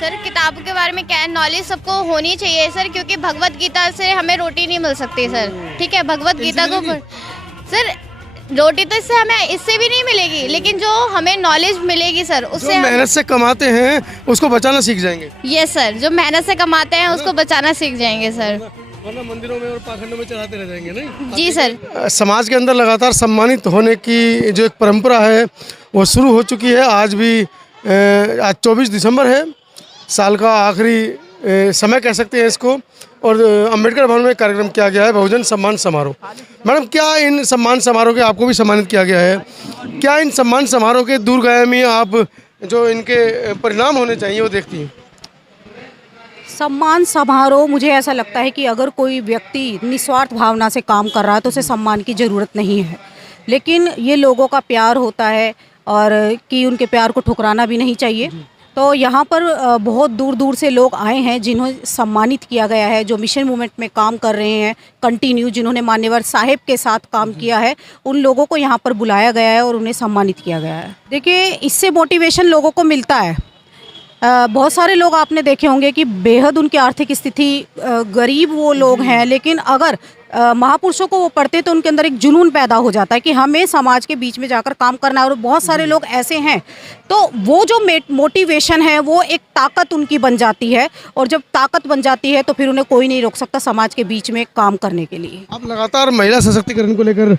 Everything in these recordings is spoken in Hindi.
सर किताब के बारे में क्या नॉलेज सबको होनी चाहिए सर, क्योंकि भगवत गीता से हमें रोटी नहीं मिल सकती सर। ठीक है, भगवत गीता को सर रोटी तो इससे हमें इससे भी नहीं मिलेगी, लेकिन जो हमें नॉलेज मिलेगी सर उससे मेहनत से कमाते हैं उसको बचाना सीख जाएंगे। यस सर, जो मेहनत से कमाते हैं उसको बचाना सीख जाएंगे सर, वरना मंदिरों में और पाखंडों में चढ़ाते रह जाएंगे नहीं। जी सर। समाज के अंदर लगातार सम्मानित होने की जो एक परंपरा है वो शुरू हो चुकी है। आज भी आज 24 दिसंबर है, साल का आखिरी समय कह सकते हैं इसको, और अंबेडकर भवन में कार्यक्रम किया गया है बहुजन सम्मान समारोह। मैडम, क्या इन सम्मान समारोह के आपको भी सम्मानित किया गया है, क्या इन सम्मान समारोह के दूरगामी आप जो इनके परिणाम होने चाहिए वो देखती हैं? सम्मान समारोह, मुझे ऐसा लगता है कि अगर कोई व्यक्ति निस्वार्थ भावना से काम कर रहा है तो उसे सम्मान की ज़रूरत नहीं है, लेकिन ये लोगों का प्यार होता है और कि उनके प्यार को ठुकराना भी नहीं चाहिए। तो यहाँ पर बहुत दूर दूर से लोग आए हैं जिन्हें सम्मानित किया गया है, जो मिशन मूवमेंट में काम कर रहे हैं कंटिन्यू, जिन्होंने मान्यवर साहिब के साथ काम किया है, उन लोगों को यहाँ पर बुलाया गया है और उन्हें सम्मानित किया गया है। देखिए, इससे मोटिवेशन लोगों को मिलता है। बहुत सारे लोग आपने देखे होंगे कि बेहद उनकी आर्थिक स्थिति गरीब वो लोग हैं, लेकिन अगर महापुरुषों को वो पढ़ते तो उनके अंदर एक जुनून पैदा हो जाता है कि हमें समाज के बीच में जाकर काम करना है। और बहुत सारे लोग ऐसे हैं, तो वो जो मोटिवेशन है वो एक ताकत उनकी बन जाती है, और जब ताकत बन जाती है तो फिर उन्हें कोई नहीं रोक सकता समाज के बीच में काम करने के लिए। आप लगातार महिला सशक्तिकरण को लेकर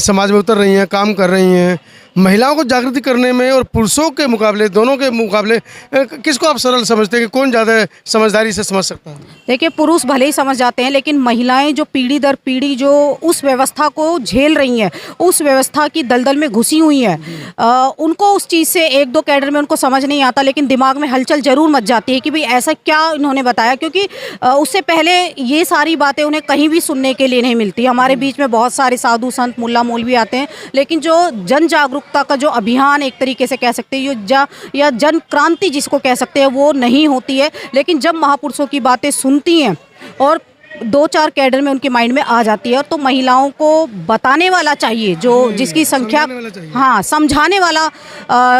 समाज में उतर रही हैं, काम कर रही हैं। महिलाओं को जागृति करने में और पुरुषों के मुकाबले, दोनों के मुकाबले किसको आप सरल समझते हैं कि कौन ज़्यादा समझदारी से समझ सकता है? देखिए, पुरुष भले ही समझ जाते हैं, लेकिन महिलाएं जो पीढ़ी दर पीढ़ी जो उस व्यवस्था को झेल रही हैं, उस व्यवस्था की दलदल में घुसी हुई हैं, उनको उस चीज़ से एक दो कैडर में उनको समझ नहीं आता, लेकिन दिमाग में हलचल ज़रूर मच जाती है कि भाई ऐसा क्या इन्होंने बताया, क्योंकि उससे पहले ये सारी बातें उन्हें कहीं भी सुनने के लिए नहीं मिलती। हमारे बीच में बहुत सारे साधु संत मुल्ला मौलवी आते हैं, लेकिन जो जन जागरूकता का जो अभियान एक तरीके से कह सकते हैं या जन क्रांति जिसको कह सकते हैं, वो नहीं होती है। लेकिन जब महापुरुषों की बातें सुनती हैं और दो चार कैडर में उनके माइंड में आ जाती है, तो महिलाओं को बताने वाला चाहिए, जो जिसकी संख्या, हाँ, समझाने वाला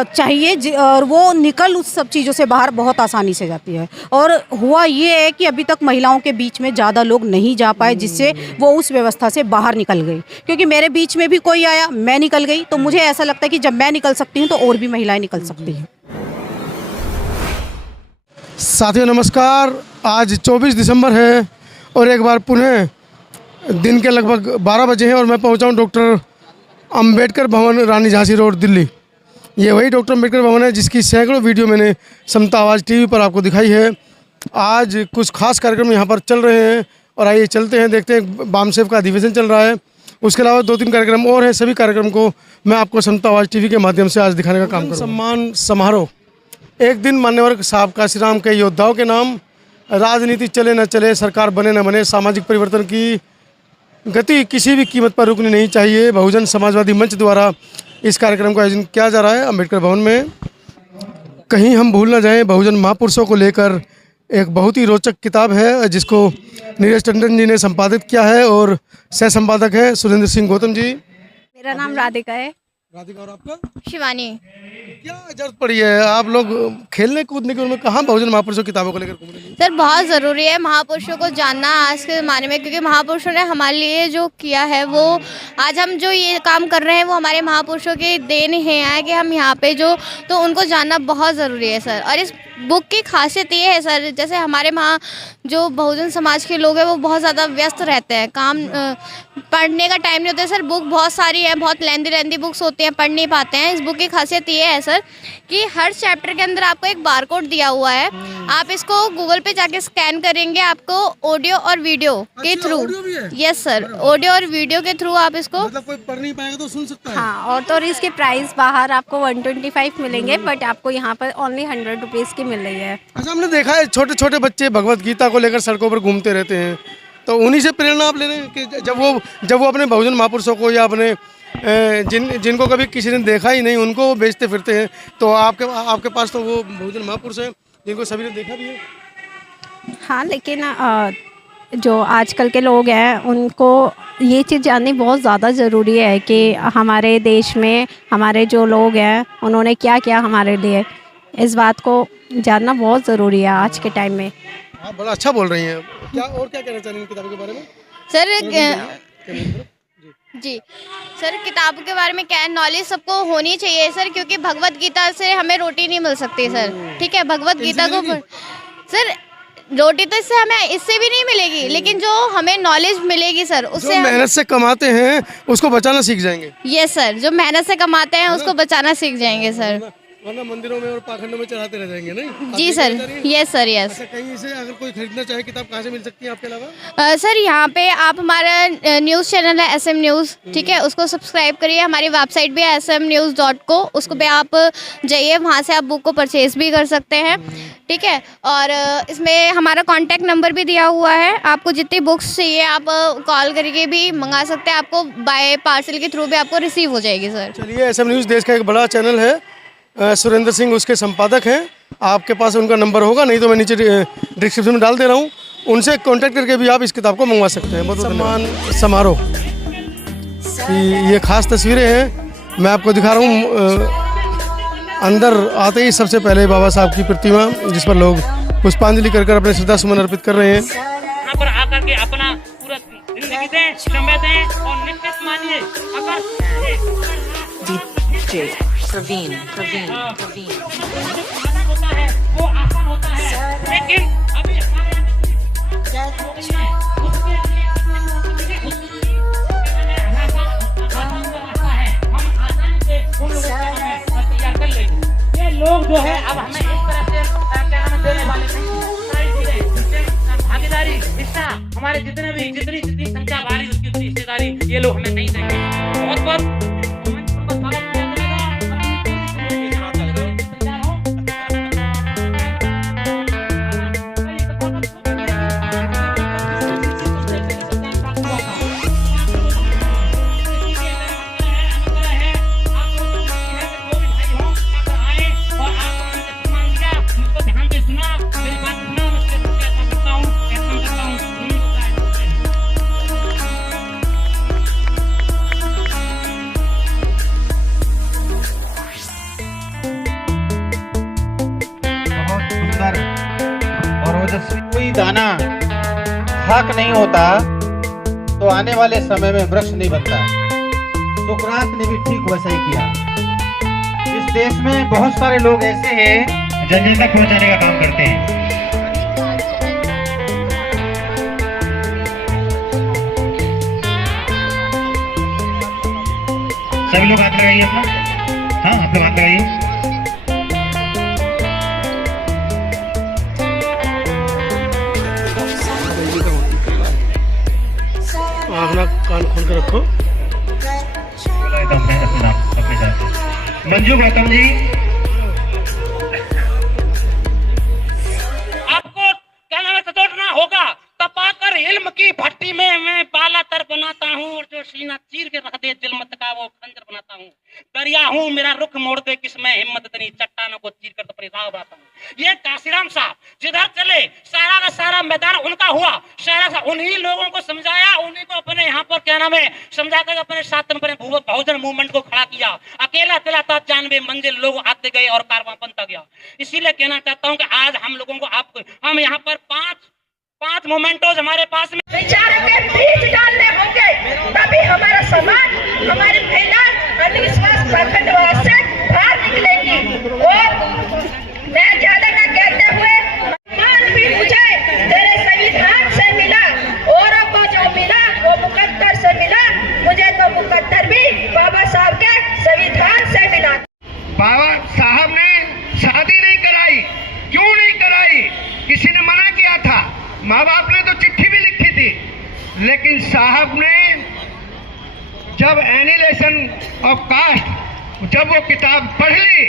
चाहिए, और वो निकल उस सब चीज़ों से बाहर बहुत आसानी से जाती है। और हुआ ये है कि अभी तक महिलाओं के बीच में ज़्यादा लोग नहीं जा पाए, जिससे वो उस व्यवस्था से बाहर निकल गई। क्योंकि मेरे बीच में भी कोई आया, मैं निकल गई, तो मुझे ऐसा लगता है कि जब मैं निकल सकती हूँ तो और भी महिलाएं निकल सकती हैं। साथियों नमस्कार, आज 24 दिसंबर है और एक बार पुनः दिन के लगभग 12 बजे हैं और मैं पहुंचा हूं डॉक्टर अंबेडकर भवन, रानी झांसी रोड, दिल्ली। ये वही डॉक्टर अंबेडकर भवन है जिसकी सैकड़ों वीडियो मैंने समता आवाज़ टीवी पर आपको दिखाई है। आज कुछ खास कार्यक्रम यहाँ पर चल रहे हैं और आइए चलते हैं, देखते हैं। बामसेव का अधिवेशन चल रहा है, उसके अलावा 2-3 कार्यक्रम और हैं। सभी कार्यक्रम को मैं आपको समता आवाज़ टीवी के माध्यम से आज दिखाने का काम करूँगा। सम्मान समारोह, एक दिन मान्यवर साहब काशी राम के योद्धाओं के नाम, राजनीति चले न चले, सरकार बने न बने, सामाजिक परिवर्तन की गति किसी भी कीमत पर रुकनी नहीं चाहिए। बहुजन समाजवादी मंच द्वारा इस कार्यक्रम का आयोजन किया जा रहा है अंबेडकर भवन में। कहीं हम भूल न जाएं, बहुजन महापुरुषों को लेकर एक बहुत ही रोचक किताब है जिसको नीरज टंडन जी ने संपादित किया है और सह संपादक है सुरेंद्र सिंह गौतम जी। मेरा नाम राधिका है। राधिका, और आपका? शिवानी। क्या जरूरत पड़ी है आप लोग खेलने कूदने के, उनमें कहाँ बहुजन महापुरुषों किताबों को लेकर घूम रहे हैं? सर बहुत ज़रूरी है महापुरुषों को जानना आज के ज़माने में, क्योंकि महापुरुषों ने हमारे लिए जो किया है, वो आज हम जो ये काम कर रहे हैं वो हमारे महापुरुषों की देन है कि हम यहाँ पे जो, तो उनको जानना बहुत ज़रूरी है सर। और इस बुक की खासियत ये है सर, जैसे हमारे जो बहुजन समाज के लोग हैं वो बहुत ज़्यादा व्यस्त रहते हैं, काम पढ़ने का टाइम नहीं होता है सर। बुक बहुत सारी है, बहुत लेंदी बुक्स होती हैं, पढ़ नहीं पाते हैं। इस बुक की खासियत ये है सर कि हर चैप्टर के अंदर आपको एक बारकोड दिया हुआ है, आप इसको गूगल पे जाके स्कैन करेंगे, आपको ऑडियो और वीडियो के थ्रू, यस सर, ऑडियो और वीडियो के थ्रू आप इसको, मतलब कोई पढ़ नहीं पाएगा तो सुन सकता है। हाँ, और इसके प्राइस बाहर आपको 125 मिलेंगे, बट आपको यहाँ पर ओनली 100 रुपीज़ की मिल रही है। अच्छा, हमने देखा है छोटे छोटे बच्चे भगवत गीता को लेकर सड़कों पर घूमते रहते हैं, तो उन्हीं से प्रेरणा आप ले रहे हैं कि जब वो अपने बहुजन महापुरुषों को या अपने जिनको कभी किसी ने देखा ही नहीं उनको वो बेचते फिरते हैं, तो आपके पास तो वो बहुजन महापुरुष हैं जिनको सभी ने देखा भी है। हाँ, लेकिन जो आजकल के लोग हैं उनको ये चीज़ जाननी बहुत ज़्यादा ज़रूरी है कि हमारे देश में हमारे जो लोग हैं उन्होंने क्या किया हमारे लिए। इस बात को जानना बहुत ज़रूरी है आज के टाइम में। आप बड़ा अच्छा बोल रही हैं। क्या और क्या कहना चाह रही हैं किताबों के बारे में? सर जी सर, किताब के बारे में क्या नॉलेज सबको होनी चाहिए सर, क्योंकि भगवत गीता से हमें रोटी नहीं मिल सकती सर। ठीक है, भगवत गीता को सर रोटी तो इससे हमें इससे भी नहीं मिलेगी, लेकिन जो हमें नॉलेज मिलेगी सर उससे जो मेहनत से कमाते हैं उसको बचाना सीख जाएंगे। ये सर, जो मेहनत से कमाते हैं उसको बचाना सीख जाएंगे सर। वरना मंदिरों में और पाखंडों में चढ़ाते रह जाएंगे नहीं? जी सर, यस सर, यस। अच्छा, कहीं से अगर कोई खरीदना चाहे किताब कहाँ से मिल सकती है आपके अलावा? सर यहाँ पे आप हमारा न्यूज़ चैनल है SM न्यूज़, ठीक है, उसको सब्सक्राइब करिए। हमारी वेबसाइट भी है smnews.co, उसको पे आप जाइए, वहाँ से आप बुक को परचेज़ भी कर सकते हैं। ठीक है, और इसमें हमारा कॉन्टैक्ट नंबर भी दिया हुआ है, आपको जितनी बुक्स चाहिए आप कॉल करके भी मंगा सकते हैं, आपको बाय पार्सल के थ्रू भी आपको रिसीव हो जाएगी सर। चलिए, SM न्यूज़ देश का एक बड़ा चैनल है, सुरेंद्र सिंह उसके संपादक हैं। आपके पास उनका नंबर होगा, नहीं तो मैं नीचे डिस्क्रिप्शन में डाल दे रहा हूँ, उनसे कांटेक्ट करके भी आप इस किताब को मंगवा सकते हैं। बहुत सम्मान समारोह की ये खास तस्वीरें हैं, मैं आपको दिखा रहा हूँ। अंदर आते ही सबसे पहले बाबा साहब की प्रतिमा, जिस पर लोग पुष्पांजलि कर अपने श्रद्धा सुमन अर्पित कर रहे हैं। यहाँ पर आकर के अपना पूरा जिंदगी दें, समय दें और निश्चित मानिए प्रवीण होता है वो आसान होता है, लेकिन अभी ये लोग जो है अब हमें इस तरह से क्या नाम देने वाले नहीं, भागीदारी हिस्सा हमारे जितनी संख्या भारी उसकी उतनी हिस्सेदारी ये लोग हमें नहीं देंगे। बहुत बहुत कोई दाना खाक नहीं होता तो आने वाले समय में वृक्ष नहीं बनता। सुकरात ने भी ठीक वैसा ही किया। इस देश में बहुत सारे लोग ऐसे हैं जन तक पहुंचाने का काम करते हैं। सभी लोग हाथ लगाइए अपना। हाँ, आप लोग हाथ लगाइए। अपना कान खोल कर रखो। मंजू गौतम जी, आपको क्या नाम है सतोड़ना होगा। तपाकर इल्म की भट्टी में मैं बाला तर बनाता हूँ, और जो सीना चीर के रख दे दिल मत का वो खंजर बनाता हूँ। दरिया हूँ मेरा रुख मोड़ दे किसमें हिम्मत तनी, चट्टानों को चीर कर तो परिवाह बनाता हूँ। ये काशीराम साहब जिधर चले सारा का सारा मैदान उनका हुआ, सारा उन्हीं लोगों को समझाया, उन्हीं को अपने यहाँ पर क्या नाम है समझा कर अपने साथ में बहुजन मूवमेंट को खड़ा किया। अकेला चलाता 95 मंजिल, लोग आते गए और कारवां बनता गया। इसीलिए कहना चाहता हूँ कि आज हम लोगों को हम यहाँ पर पांच मोमेंटोज हमारे पास में विचारों के बीज डालने होंगे, तभी हमारा समाज, हमारी महिला अंधविश्वास पाखंडवाद से बाहर निकलेंगी। और मैं ज्यादा न कहते हुए, मान भी मुझे तेरे संविधान से मिला, औरों को जो मिला वो मुकद्दर से मिला, मुझे तो मुकद्दर भी बाबा साहब के संविधान से मिला। बाबा साहब ने शादी नहीं कराई, क्यों नहीं कराई? किसी ने मना किया था? माँ बाप ने तो चिट्ठी भी लिखी थी, लेकिन साहब ने जब एनिलेशन ऑफ कास्ट जब वो किताब पढ़ ली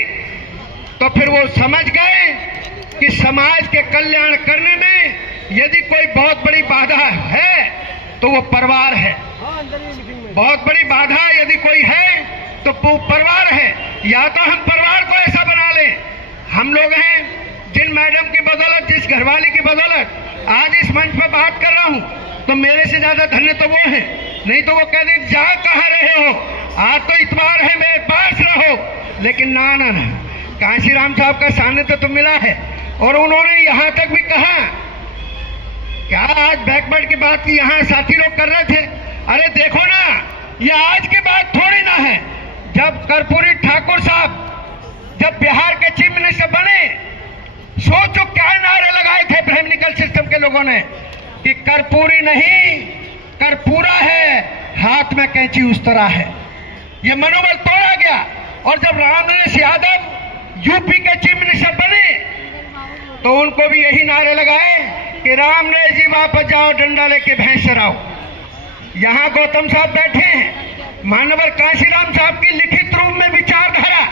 तो फिर वो समझ गए कि समाज के कल्याण करने में यदि कोई बहुत बड़ी बाधा है तो वो परिवार है। बहुत बड़ी बाधा यदि कोई है तो वो परिवार है। या तो हम परिवार को ऐसा बना लें, हम लोग हैं जिन मैडम की बदौलत, जिस घरवाली की बदौलत आज इस मंच पर बात कर रहा हूं, तो मेरे से ज्यादा धन्य तो वो है। नहीं तो वो कह दे जा कहाँ रहे हो, आज तो इतवार है मेरे पास रहो। लेकिन ना, कांशीराम साहब का सानिध्य तो मिला है और उन्होंने यहाँ तक भी कहा, क्या आज बैकवर्ड की बात की यहाँ साथी लोग कर रहे थे, अरे देखो ना, ये आज की बात थोड़ी ना है। जब कर्पूरी ठाकुर साहब जब बिहार के चीफ मिनिस्टर बने, सोचो क्या नारे लगाए थे ब्राह्मणिकल सिस्टम के लोगों ने कि कर्पूरी नहीं कर्पूरा है, हाथ में कैंची उस तरह है। ये मनोबल तोड़ा गया। और जब रामनरेश यादव यूपी के चीफ मिनिस्टर बने तो उनको भी यही नारे लगाए कि रामनरेश जी वापस जाओ, डंडा लेके भैंस चराओ। यहाँ गौतम साहब बैठे हैं, मानवर कांशीराम साहब की लिखित रूप में विचारधारा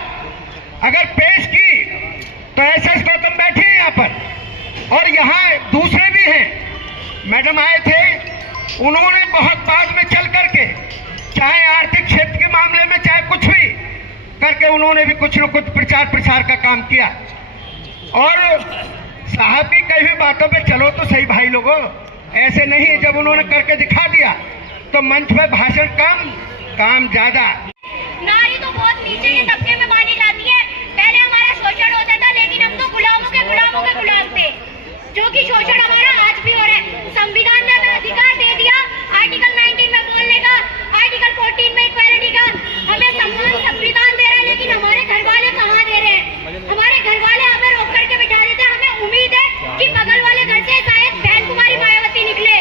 अगर पेश की तो एसएस गौतम बैठे हैं यहाँ पर, और यहाँ दूसरे भी हैं। मैडम आए थे, उन्होंने बहुत बाद में चल करके, चाहे आर्थिक क्षेत्र के मामले में चाहे कुछ भी करके, उन्होंने भी कुछ न कुछ प्रचार प्रसार का काम किया। और साहब की कई भी बातों पे चलो तो सही भाई लोगों, ऐसे नहीं। जब उन्होंने करके दिखा दिया तो मंच पे भाषण कम, काम ज्यादा। नारी तो बहुत नीचे के तबके में मानी जाती है। पहले हमारा शोषण होता था, लेकिन हम तो गुलामों के गुलाम थे, जो कि शोषण हमारा आज भी हो रहा है। संविधान ने हमें अधिकार दे दिया आर्टिकल 19 में बोलने का, आर्टिकल 14 में इक्वालिटी का, हमें सम्मान संविधान दे रहा है, लेकिन हमारे घर वाले कहाँ दे रहे हैं। हमारे घर वाले हमें रोक करके बिठा देते हैं। हमें उम्मीद है कि बगल वाले घर से शायद बहन कुमारी मायावती निकले,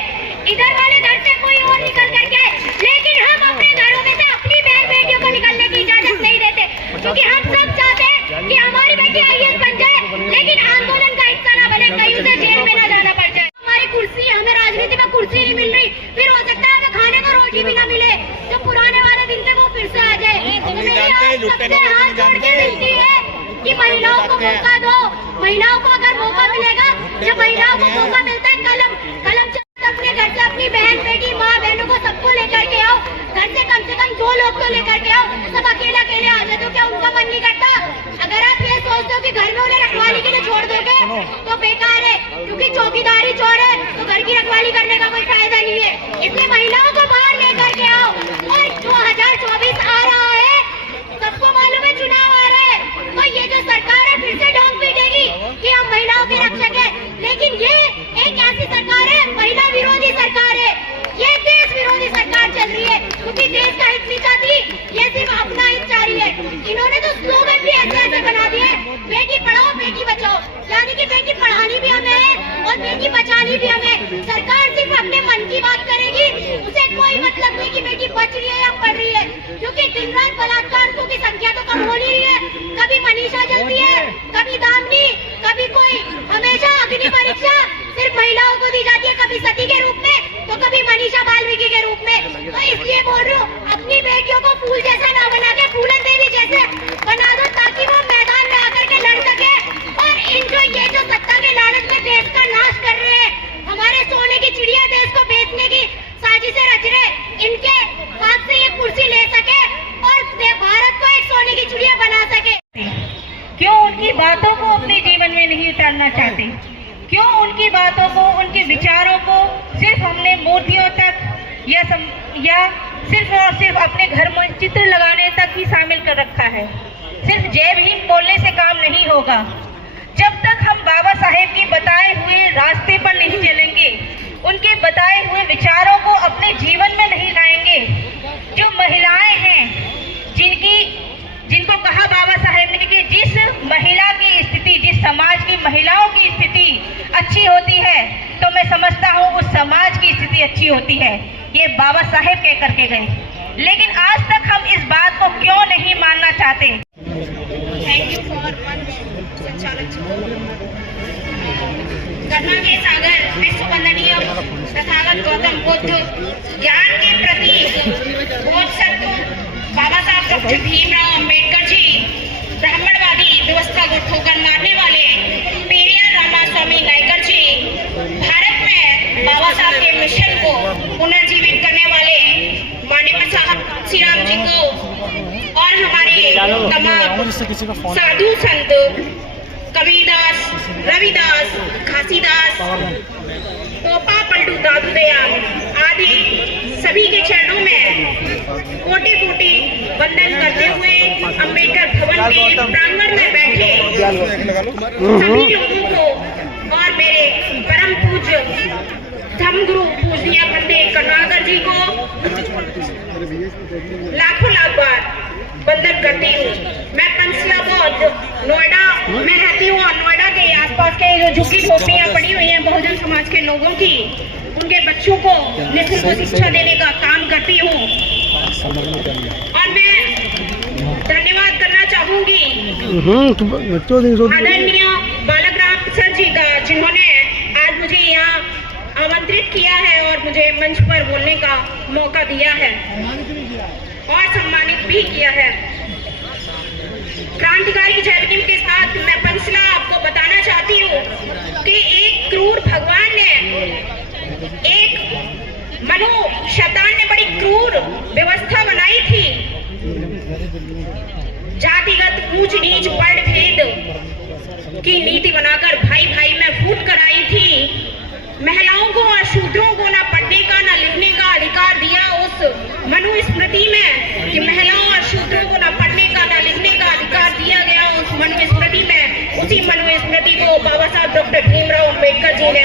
इधर वाले घर से कोई और निकल करके, लेकिन हम अपने घरों में से अपनी बहन बेटियों को निकलने की इजाजत नहीं देते, क्योंकि हम सब चाहते हैं कि हमारी बेटी IAS बन जाए, लेकिन आंदोलन का हिस्सा ना बने, कहीं उसे जेल में ना जाना पड़ जाए। हमारी कुर्सी, हमें राजनीति में कुर्सी नहीं मिल रही, फिर हो सकता है हमें खाने को रोटी भी ना मिले। जो पुराने वाले दिन थे वो फिर से आ जाए। तो मेरी आप सबसे हाथ जोड़ के विनती है कि महिलाओं को मौका दो। महिलाओं को अगर मौका मिलेगा, जब महिलाओं को मौका मिलता है, कलम अपने घर से अपनी बहन बेटी माँ बहनों को सबको लेकर के आओ। घर से कम 2 लोग तो लेकर के आओ। सब अकेले अकेले आ जाए तो क्या उनका मन नहीं करता? अगर आप ये सोचते हो कि घर में उन्हें रखवाली के लिए छोड़ दोगे तो बेकार है, क्योंकि चौकीदारी चोर है तो घर की रखवाली करने का कोई फायदा नहीं है। इसलिए महिलाओं को बाहर लेकर के आओ। और 2024 आ रहा है, सबको मालूम है चुनाव आ रहा है, तो ये जो सरकार है फिर से डोंग पीटेगी कि हम महिलाओं के रक्षक हैं। लेकिन ये एक ऐसी सरकार है, महिला विरोधी सरकार है, ये देश विरोधी सरकार चल रही है, क्योंकि देश का हित नहीं चाहती, ये सिर्फ अपना हित चाह रही है। इन्होंने तो स्लोगन भी ऐसे बना दिए, बेटी पढ़ाओ बेटी बचाओ, यानी कि बेटी पढ़ानी भी हमें है और बेटी बचानी भी हमें। सरकार सिर्फ अपने मन की बात करेगी, उसे कोई मतलब नहीं कि बेटी बच रही है या पढ़ रही है, क्योंकि दिन रात बलात्कारों की संख्या तो कम हो नहीं रही है। कभी मनीषा जलती है, कभी दामिनी, कभी कोई, हमेशा अग्नि परीक्षा सिर्फ महिलाओं को दी जाती है, कभी सती के रूप में तो कभी मनीषा बाल्मीकि के रूप में। तो इसलिए बोल रही हूँ, अपनी बेटियों को फूल जैसा ना बना के फूलन देवी जैसे बना दो, ताकि वो मैदान में आकर के लड़ सके। और इन जो सत्ता के लालच में देश का नाश कर रहे हैं, हमारे सोने की चिड़िया देश को बेचने की साजिशें रच रहे, इनके हाथ से ये कुर्सी ले सके और भारत को एक सोने की चिड़िया बना सके। क्यों उनकी बातों को अपने जीवन में नहीं उतारना चाहते? क्यों उनकी बातों को, उनके विचारों को सिर्फ हमने मूर्तियों तक या सिर्फ और सिर्फ अपने घर में चित्र लगाने तक ही शामिल कर रखा है? सिर्फ जय भीम बोलने से काम नहीं होगा। जब तक हम बाबा साहेब के बताए हुए रास्ते पर नहीं चलेंगे, उनके बताए हुए विचारों को अपने जीवन में नहीं लाएंगे, जो महिलाएं हैं जिनको कहा बाबा साहेब ने कि जिस महिला की स्थिति, जिस समाज की महिलाओं की स्थिति अच्छी होती है, तो मैं समझता हूँ उस समाज की स्थिति अच्छी होती है। ये बाबा साहेब कह करके गए, लेकिन आज तक हम इस बात को क्यों नहीं मानना चाहते? थैंक यू फॉर मंच संचालक जी। करुणा के सागर विश्व वंदनीय तथागत गौतम बुद्ध, ज्ञान के प्रति बोधसत्व बाबा साहब डॉक्टर भीमराव अम्बेडकर जी, ब्राह्मणवादी व्यवस्था को ठोकर मारने वाले पेरियार रामास्वामी नायकर जी, भारत में बाबा साहब के मिशन को पुनर्जीवित करने वाले माननीय साहब श्री राम जी को, और हमारे तमाम साधु संत कबीरदास, रविदास, घासीदास, पोपा पलटू दादू दयाल आदि सभी के चरणों में कोटि कोटि वंदन करते हुए अंबेडकर भवन के प्रांगण में बैठे सभी लोगों को और मेरे परम पूज्य धर्मगुरु पूजनीय पंडित करुणाकर जी को लाखों लाख बार वंदन करती हूँ। मैं पंचला बौद्ध नोएडा में रहती हूँ और नोएडा के आसपास के जो झुग्गी झोपड़ियाँ पड़ी हुई हैं बहुजन समाज के लोगों की, उनके बच्चों को निःशुल्क शिक्षा देने का काम करती हूँ। और मैं धन्यवाद करना चाहूंगी आदरणीय बालकराम सर जी का, जिन्होंने आज मुझे यहाँ आमंत्रित किया है और मुझे मंच पर बोलने का मौका दिया है और सम्मानित भी किया है। क्रांतिकारी जयभीम के साथ मैं पंचला आपको बताना चाहती हूँ कि एक क्रूर भगवान ने, एक मनु शैतान ने बड़ी क्रूर व्यवस्था बनाई थी। जातिगत ऊंच नीच वर्ण भेद की नीति बनाकर भाई भाई में फूट कर आई थी। महिलाओं को और शूद्रों को ना पढ़ने का ना लिखने का अधिकार दिया उस मनुस्मृति में, कि महिलाओं और शूद्रों को ना पढ़ने का ना लिखने का अधिकार दिया गया उस मनुस्मृति में। उसी मनुस्मृति को बाबा साहब डॉक्टर भीमराव अंबेडकर जी ने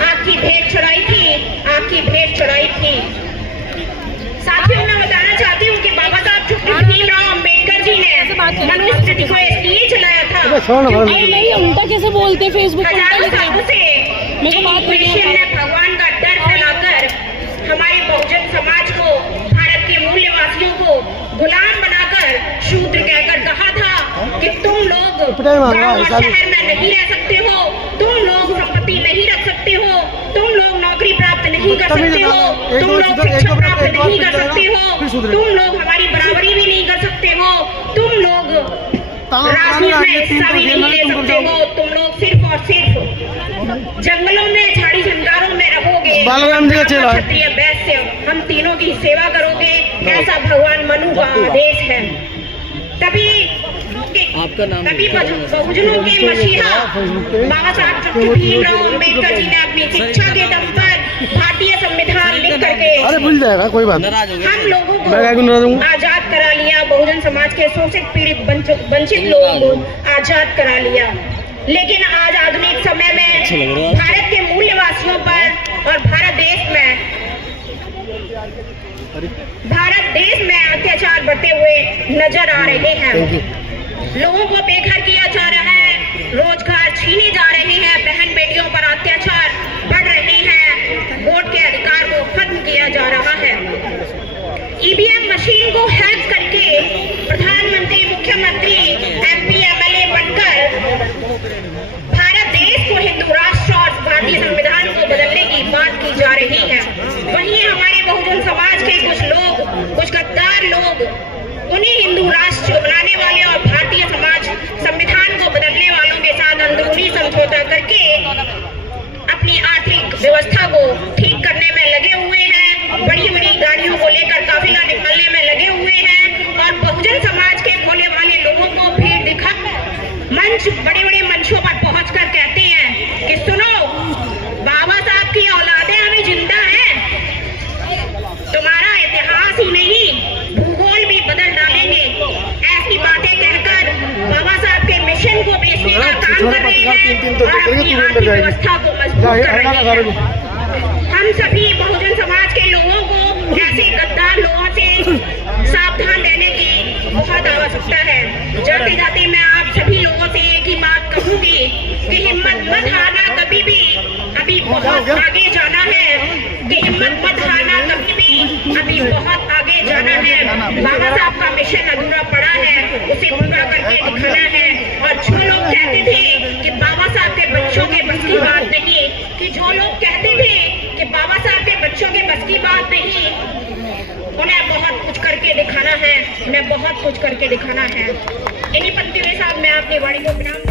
आपकी भेंट चढ़ाई थी, आपकी भेंट चढ़ाई थी। साथियों, मैं बताना चाहती हूँ कि बाबा साहब डॉक्टर भीमराव अंबेडकर जी ने मनुस्मृति को इसलिए चलाया था क्योंकि उल्टा कैसे बोलते फेसबुक ने भगवान का डर फैलाकर हमारे बहुजन समाज को, भारत के मूल्यवासियों को गुलाम बनाकर शूद्र कहकर कहा था कि तुम लोग गांव और शहर में नहीं रह सकते हो, तुम लोग संपत्ति नहीं रख सकते हो, तुम लोग नौकरी प्राप्त नहीं कर सकते हो, तुम लोग शिक्षा प्राप्त नहीं कर सकते हो, तुम लोग हमारी बराबरी भी नहीं कर सकते हो, तुम लोग राजनीति में हिस्सा भी नहीं ले सकते हो, तुम लोग सिर्फ और सिर्फ जंगलों में झाड़ी झंकारों में रहोगे, क्षत्रिय वैश्य हम तीनों की सेवा करोगे, ऐसा भगवान मनु का आदेश है। तभी बहुजनों के मसीहा बाबा साहब डॉक्टर भीमराव अम्बेडकर जी ने अपनी शिक्षा के दम पर भारतीय संविधान लिख करके कोई बात हम लोगों को आजाद करा लिया। बहुजन समाज के शोषित पीड़ित वंचित लोगों को आजाद करा लिया। लेकिन आज आधुनिक समय में भारत के मूल्यवासियों पर और भारत देश में अत्याचार बढ़ते हुए नजर आ रहे हैं। लोगों को बेघर किया जा रहा है, रोजगार छीने जा रहे हैं, बहन बेटियों पर अत्याचार बढ़ रहे हैं, वोट के अधिकार को खत्म किया जा रहा है। ईवीएम मशीन को हैक करके प्रधानमंत्री, मुख्यमंत्री, एमपी, एमएलए बनकर भारत देश को हिंदू राष्ट्र और भारतीय संविधान को बदलने की बात की जा रही है। वहीं हमारे बहुजन समाज के कुछ लोग, कुछ गद्दार लोग उन्हीं हिंदू राष्ट्र को बनाने वाले और भारतीय समाज संविधान को बदलने वालों के साथ अंदरूनी समझौता करके अपनी आर्थिक व्यवस्था को ठीक करने में लगे हुए हैं। बड़ी बड़ी गाड़ियों को लेकर काफिला निकालने में लगे हुए हैं और बहुजन समाज के भोले वाले लोगों को भीड़ दिखा बड़े बड़े मंचों पर पहुंचकर कहते हैं कि सुनो, बाबा साहब की औलादें अभी जिंदा हैं, तुम्हारा इतिहास ही नहीं भूगोल भी बदल डालेंगे। ऐसी बातें कहकर बाबा साहब के मिशन को बेचने का काम कर रहे हैं और अपनी आर्थिक व्यवस्था को मजबूत कर रहे हैं। हम सभी बहुजन समाज के लोगों को ऐसे गद्दार लोगों से सावधान रहने की बहुत आवश्यकता है। जाते जाते मैं आप सभी लोगों से एक ही बात कहूंगी कि हिम्मत मत हारना कभी भी, अभी बहुत आगे जाना है, कि हिम्मत मत हारना कभी भी, अभी बहुत आगे जाना है। बाबा साहब का मिशन अधूरा पड़ा है, उसे पूरा करके दिखाना है। और जो लोग कहते थे कि बाबा साहब के बच्चों के बस की बात नहीं, कि जो लोग कहते थे कि बाबा साहब के बच्चों के बस की बात नहीं, उन्हें बहुत कुछ करके दिखाना है, उन्हें बहुत कुछ करके दिखाना है। इन्हीं पंक्तियों के साथ मैं अपनी वाणी को विराम